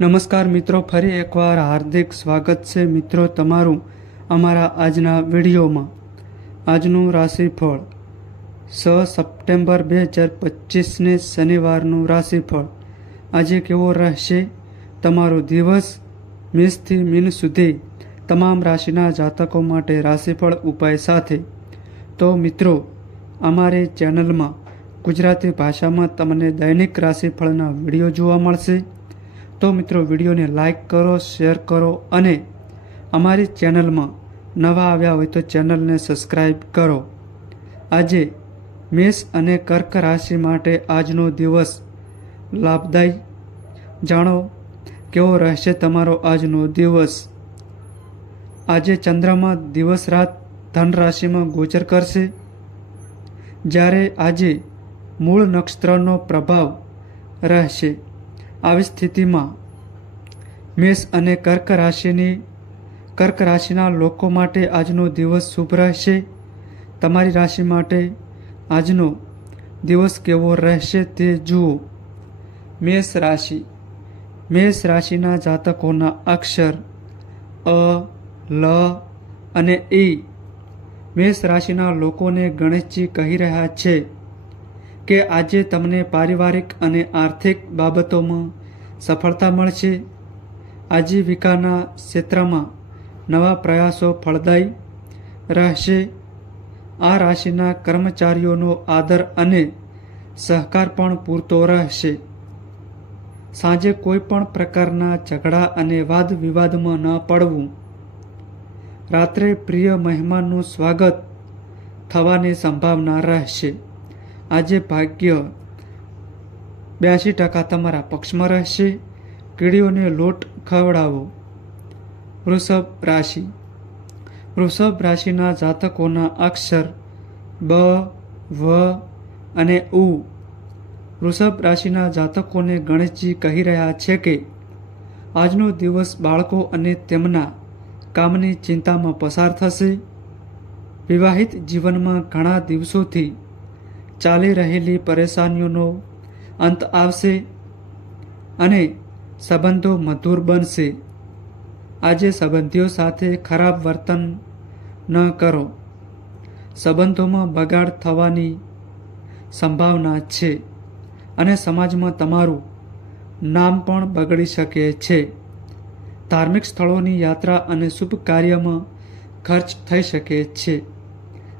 નમસ્કાર મિત્રો, ફરી એકવાર હાર્દિક સ્વાગત છે મિત્રો તમારું અમારા આજના વિડીયોમાં। આજનું રાશિફળ 6 સપ્ટેમ્બર 2025ને શનિવારનું રાશિફળ। આજે કેવો રહેશે તમારો દિવસ? મેષથી મીન સુધી તમામ રાશિના જાતકો માટે રાશિફળ ઉપાય સાથે। તો મિત્રો, અમારી ચેનલમાં ગુજરાતી ભાષામાં તમને દૈનિક રાશિફળના વિડીયો જોવા મળશે। તો મિત્રો, વિડીયોને લાઈક કરો, શેર કરો અને અમારી ચેનલમાં નવા આવ્યા હોય તો ચેનલને સબસ્ક્રાઈબ કરો। આજે મેષ અને કર્ક રાશિ માટે આજનો દિવસ લાભદાયી। જાણો કેવો રહેશે તમારો આજનો દિવસ। આજે ચંદ્રમા દિવસ રાત ધન રાશિમાં ગોચર કરશે, જ્યારે આજે મૂળ નક્ષત્રનો પ્રભાવ રહેશે। આવી સ્થિતિમાં મેષ અને કર્ક રાશિના લોકો માટે આજનો દિવસ શુભ રહેશે। તમારી રાશિ માટે આજનો દિવસ કેવો રહેશે તે જુઓ। મેષ રાશિ। મેષ રાશિના જાતકોના અક્ષર અ, લ અને ઈ। મેષ રાશિના લોકોને ગણેશજી કહી રહ્યા છે કે આજે તમને પારિવારિક અને આર્થિક બાબતોમાં સફળતા મળશે। આજીવિકાના ક્ષેત્રમાં નવા પ્રયાસો ફળદાયી રહેશે। આ રાશિના કર્મચારીઓનો આદર અને સહકાર પણ પૂરતો રહેશે। સાંજે કોઈ પણ પ્રકારના ઝઘડા અને વાદ વિવાદમાં ન પડવું। રાત્રે પ્રિય મહેમાનનું સ્વાગત થવાની સંભાવના રહેશે। આજે ભાગ્ય 82% તમારા પક્ષમાં રહેશે। કીડીઓને લોટ ખવડાવો। વૃષભ રાશિ। વૃષભ રાશિના જાતકોના અક્ષર બ, વ અને ઉ। વૃષભ રાશિના જાતકોને ગણેશજી કહી રહ્યા છે કે આજનો દિવસ બાળકો અને તેમના કામની ચિંતામાં પસાર થશે। વિવાહિત જીવનમાં ઘણા દિવસોથી ચાલી રહેલી પરેશાનીઓનો અંત આવશે અને સંબંધો મધુર બનશે। આજે સંબંધીઓ સાથે ખરાબ વર્તન ન કરો। સંબંધોમાં બગાડ થવાની સંભાવના છે અને સમાજમાં તમારું નામ પણ બગડી શકે છે। ધાર્મિક સ્થળોની યાત્રા અને શુભ કાર્યમાં ખર્ચ થઈ શકે છે।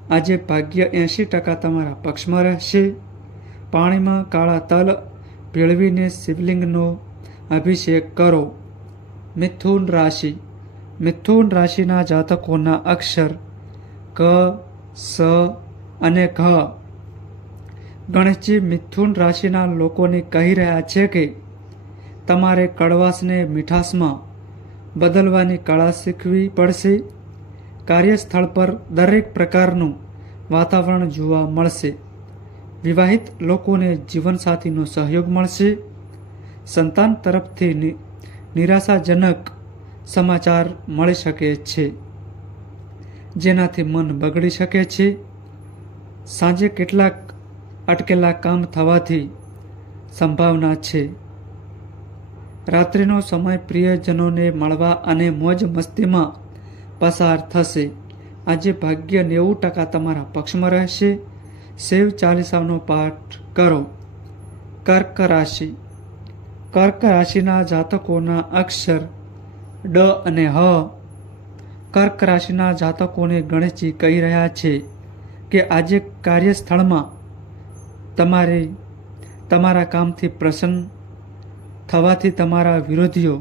આજે ભાગ્ય 80% તમારા પક્ષમાં રહેશે। પાણીમાં કાળા તલ ભેળવીને શિવલિંગનો અભિષેક કરો। મિથુન રાશિ। મિથુન રાશિના જાતકોના અક્ષર ક, સ અને ઘ। ગણેશજી મિથુન રાશિના લોકોને કહી રહ્યા છે કે તમારે કડવાશને મીઠાશમાં બદલવાની કળા શીખવી પડશે। કાર્યસ્થળ પર દરેક પ્રકારનું વાતાવરણ જોવા મળશે। વિવાહિત લોકોને જીવનસાથીનો સહયોગ મળશે। સંતાન તરફથી નિરાશાજનક સમાચાર મળી શકે છે, જેનાથી મન બગડી શકે છે। સાંજે કેટલાક અટકેલા કામ થવાથી સંભાવના છે। રાત્રિનો સમય પ્રિયજનોને મળવા અને મોજ મસ્તીમાં પસાર થશે। આજે ભાગ્ય 90% તમારા પક્ષમાં રહેશે। શિવ ચાલીસાનો પાઠ કરો। કર્ક રાશિ। કર્ક રાશિના જાતકોના અક્ષર ડ અને હ। કર્ક રાશિના જાતકોને ગણેશજી કહી રહ્યા છે કે આજે કાર્યસ્થળમાં તમારા કામથી પ્રસન્ન થવાથી તમારા વિરોધીઓ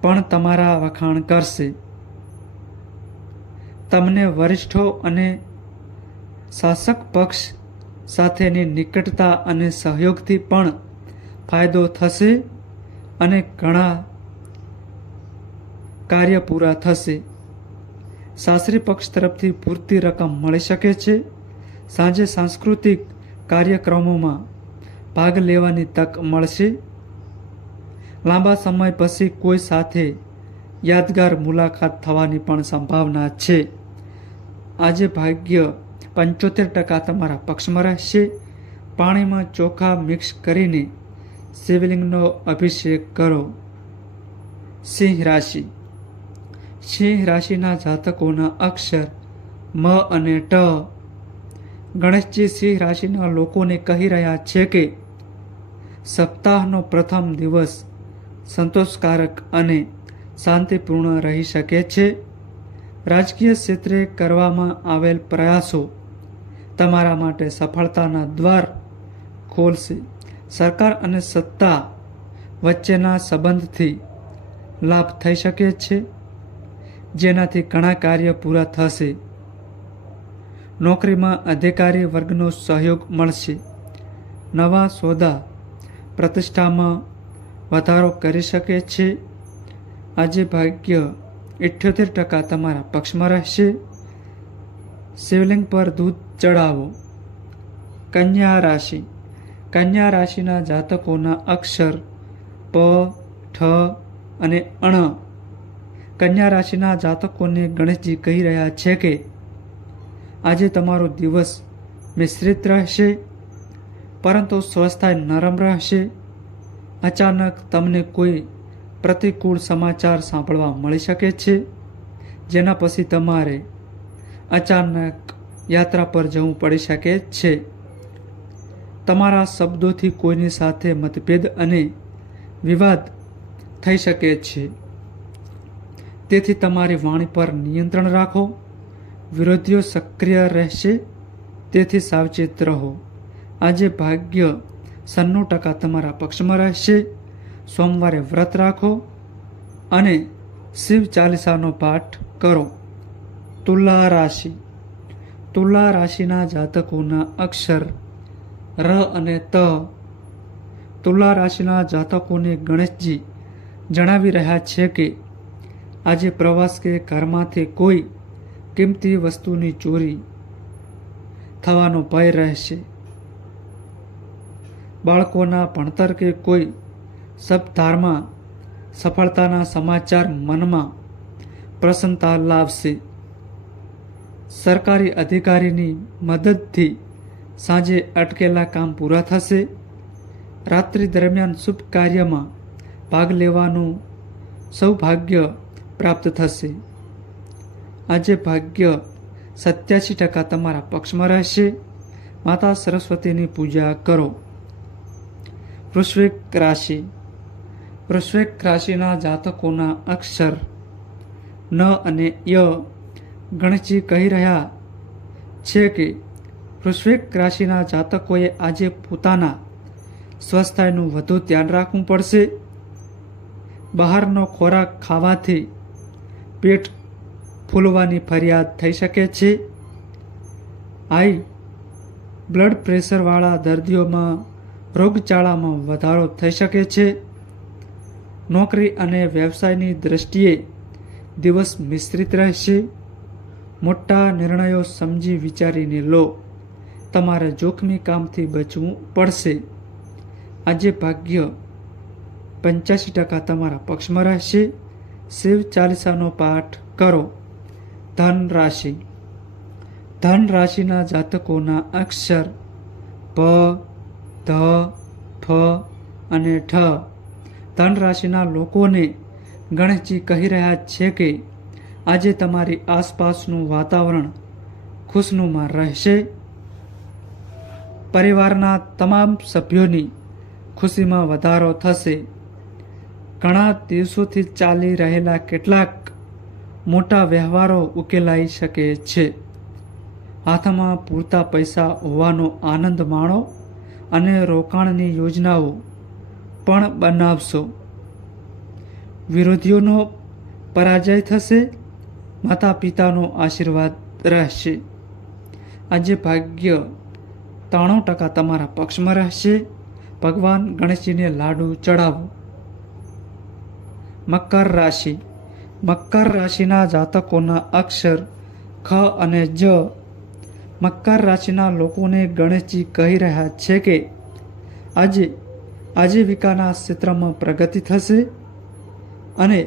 પણ તમારા વખાણ કરશે। તમને વરિષ્ઠો અને શાસક પક્ષ સાથેની નિકટતા અને સહયોગથી પણ ફાયદો થશે અને ઘણા કાર્ય પૂરા થશે। સાસરી પક્ષ તરફથી પૂરતી રકમ મળી શકે છે। સાંજે સાંસ્કૃતિક કાર્યક્રમોમાં ભાગ લેવાની તક મળશે। લાંબા સમય પછી કોઈ સાથે યાદગાર મુલાકાત થવાની પણ સંભાવના છે। આજે ભાગ્ય 75% તમારા પક્ષમાં રહેશે। પાણીમાં ચોખા મિક્સ કરીને શિવલિંગનો અભિષેક કરો. સિંહ રાશિ. સિંહ રાશિના જાતકોના અક્ષર મ અને ટ. ગણેશજી સિંહ રાશિના લોકોને કહી રહ્યા છે કે સપ્તાહનો પ્રથમ દિવસ સંતોષકારક અને શાંતિપૂર્ણ રહી શકે છે. રાજકીય ક્ષેત્રે કરવામાં આવેલ પ્રયાસો તમારા માટે સફળતાના દ્વાર ખોલશે. સરકાર અને સત્તા વચ્ચેના સંબંધથી લાભ થઈ શકે છે, જેનાથી ઘણા કાર્ય પૂરા થશે. નોકરીમાં અધિકારી વર્ગનો સહયોગ મળશે. નવા સોદા પ્રતિષ્ઠામાં વધારો કરી શકે છે. આજે ભાગ્ય 78% તમારા પક્ષમાં રહેશે. શિવલિંગ પર દૂધ ચડાવો. કન્યા રાશિ. કન્યા રાશિના જાતકોના અક્ષર પ, ઠ અને અણ. કન્યા રાશિના જાતકોને ગણેશજી કહી રહ્યા છે કે આજે તમારો દિવસ મિશ્રિત રહેશે, પરંતુ સ્વસ્થતા નરમ રહેશે. અચાનક તમને કોઈ પ્રતિકૂળ સમાચાર સાંભળવા મળી શકે છે, જેના પછી તમારે અચાનક યાત્રા પર જવું પડી શકે છે. તમારા શબ્દોથી કોઈની સાથે મતભેદ અને વિવાદ થઈ શકે છે, તેથી તમારી વાણી પર નિયંત્રણ રાખો. વિરોધીઓ સક્રિય રહેશે, તેથી સાવચેત રહો. આજે ભાગ્ય 96% તમારા પક્ષમાં રહેશે. સોમવારે વ્રત રાખો અને શિવ ચાલીસાનો પાઠ કરો. તુલા રાશિ. તુલા રાશિના જાતકોના અક્ષર ર અને ત. તુલા રાશિના જાતકોને ગણેશજી જણાવી રહ્યા છે કે આજે પ્રવાસ કે ઘરમાંથી કોઈ કિંમતી વસ્તુની ચોરી થવાનો ભય રહેશે. બાળકોના ભણતર કે કોઈ સપધારમાં સફળતાના સમાચાર મનમાં પ્રસન્નતા લાવશે. સરકારી અધિકારીની મદદથી સાંજે અટકેલા કામ પૂરા થશે. રાત્રિ દરમિયાન શુભ કાર્યમાં ભાગ લેવાનું સૌભાગ્ય પ્રાપ્ત થશે. આજે ભાગ્ય 87% તમારા પક્ષમાં રહેશે. માતા સરસ્વતીની પૂજા કરો. વૃશ્ચિક રાશિ. વૃશ્ચિક રાશિના જાતકોના અક્ષર ન અને ય. ગણેશજી કહી રહ્યા છે કે વૃશ્ચિક રાશિના જાતકોએ આજે પોતાના સ્વાસ્થ્યનું વધુ ધ્યાન રાખવું પડશે. બહારનો ખોરાક ખાવાથી પેટ ફૂલવાની ફરિયાદ થઈ શકે છે. હાઈ બ્લડ પ્રેશરવાળા દર્દીઓમાં રોગચાળામાં વધારો થઈ શકે છે. નોકરી અને વ્યવસાયની દ્રષ્ટિએ દિવસ મિશ્રિત રહેશે. મોટા નિર્ણયો સમજી વિચારીને લો. તમારે જોખમી કામથી બચવું પડશે. આજે ભાગ્ય 85% તમારા પક્ષમાં રહેશે. શિવ ચાલીસાનો પાઠ કરો. ધન રાશિ. ધન રાશિના જાતકોના અક્ષર પ, ધ, ફ અને ઠ. ધન રાશિના લોકોને ગણેશજી કહી રહ્યા છે કે આજે તમારી આસપાસનું વાતાવરણ ખુશનુમા રહેશે. પરિવારના તમામ સભ્યોની ખુશીમાં વધારો થશે. ઘણા દિવસોથી ચાલી રહેલા કેટલાક મોટા વ્યવહારો ઉકેલાઈ શકે છે. હાથમાં પૂરતા પૈસા હોવાનો આનંદ માણો અને રોકાણની યોજનાઓ પણ બનાવશો. વિરોધીઓનો પરાજય થશે. માતા પિતાનો આશીર્વાદ રહેશે. આજે ભાગ્ય 93% તમારા પક્ષમાં રહેશે. ભગવાન ગણેશજીને લાડુ ચડાવો. મકર રાશિ. મકર રાશિના જાતકોના અક્ષર ખ અને જ. મકર રાશિના લોકોને ગણેશજી કહી રહ્યા છે કે આજે આજીવિકાના ક્ષેત્રમાં પ્રગતિ થશે અને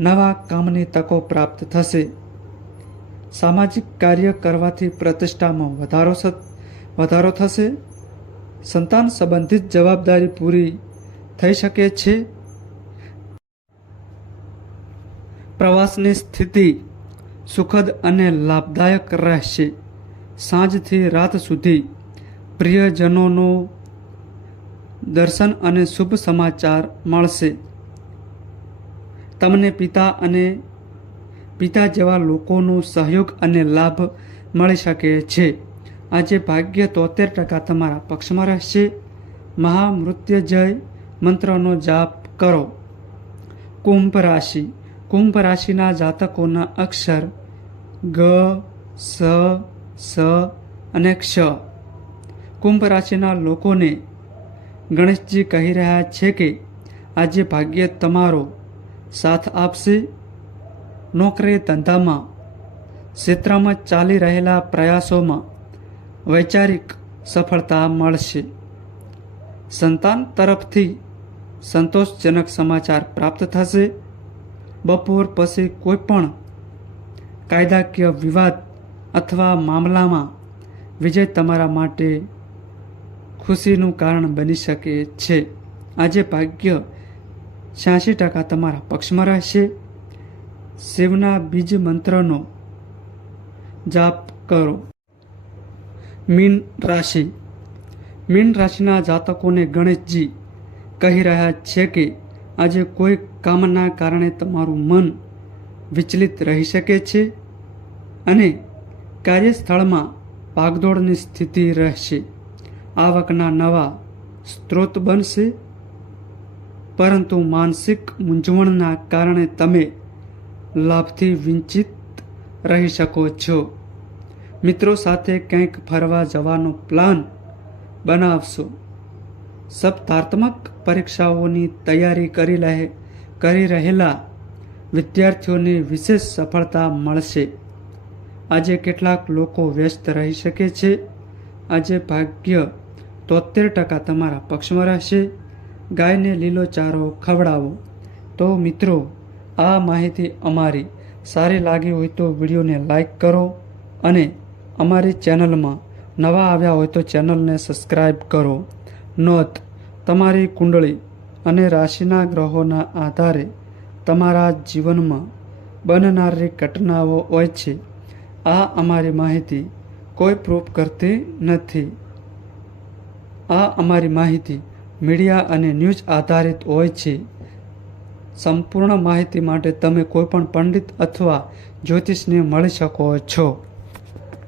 નવા કામની તકો પ્રાપ્ત થશે. સામાજિક કાર્ય કરવાથી પ્રતિષ્ઠામાં વધારો થશે. સંતાન સંબંધિત જવાબદારી પૂરી થઈ શકે છે. પ્રવાસની સ્થિતિ સુખદ અને લાભદાયક રહેશે. સાંજથી રાત સુધી પ્રિયજનોનો દર્શન અને શુભ સમાચાર મળશે. તમને પિતા જેવા લોકોનો સહયોગ અને લાભ મળી શકે છે. આજે ભાગ્ય 73% તમારા પક્ષમાં રહેશે. મહામૃત્યુંજય મંત્રનો જાપ કરો. કુંભ રાશિ. કુંભ રાશિના જાતકોના અક્ષર ગ, સ, સ અને ક્ષ. કુંભ રાશિના લોકોને ગણેશજી કહી રહ્યા છે કે આજે ભાગ્ય તમારો સાથ આપશે. નોકરી ધંધામાં ક્ષેત્રમાં ચાલી રહેલા પ્રયાસોમાં વૈચારિક સફળતા મળશે. સંતાન તરફથી સંતોષજનક સમાચાર પ્રાપ્ત થશે. બપોર પછી કોઈ પણ કાયદાકીય વિવાદ અથવા મામલામાં વિજય તમારા માટે ખુશીનું કારણ બની શકે છે. આજે ભાગ્ય 86% તમારા પક્ષમાં રહેશે. શિવના બીજ મંત્રનો જાપ કરો. મીન રાશિ. મીન રાશિના જાતકોને ગણેશજી કહી રહ્યા છે કે આજે કોઈ કામના કારણે તમારું મન વિચલિત રહી શકે છે અને કાર્યસ્થળમાં ભાગદોડની સ્થિતિ રહેશે. આવકના નવા સ્ત્રોત બનશે, પરંતુ માનસિક મૂંઝવણના કારણે તમે લાભથી વંચિત રહી શકો છો. મિત્રો સાથે કંઈક ફરવા જવાનો પ્લાન બનાવશો. સ્પર્ધાત્મક પરીક્ષાઓની તૈયારી કરી રહેલા વિદ્યાર્થીઓને વિશેષ સફળતા મળશે. આજે કેટલાક લોકો વ્યસ્ત રહી શકે છે. આજે ભાગ્ય 73% તમારા પક્ષમાં રહેશે. ગાયને લીલો ચારો ખવડાવો. તો મિત્રો, આ માહિતી અમારી સારી લાગી હોય તો વિડીયોને લાઈક કરો અને અમારી ચેનલમાં નવા આવ્યા હોય તો ચેનલને સબસ્ક્રાઈબ કરો. નોંધ: તમારી કુંડળી અને રાશિના ગ્રહોના આધારે તમારા જીવનમાં બનનારી ઘટનાઓ હોય છે. આ અમારી માહિતી કોઈ પ્રૂફ કરતી નથી. આ અમારી માહિતી મીડિયા અને ન્યૂઝ આધારિત હોય છે. સંપૂર્ણ માહિતી માટે તમે કોઈપણ પંડિત અથવા જ્યોતિષને મળી શકો છો.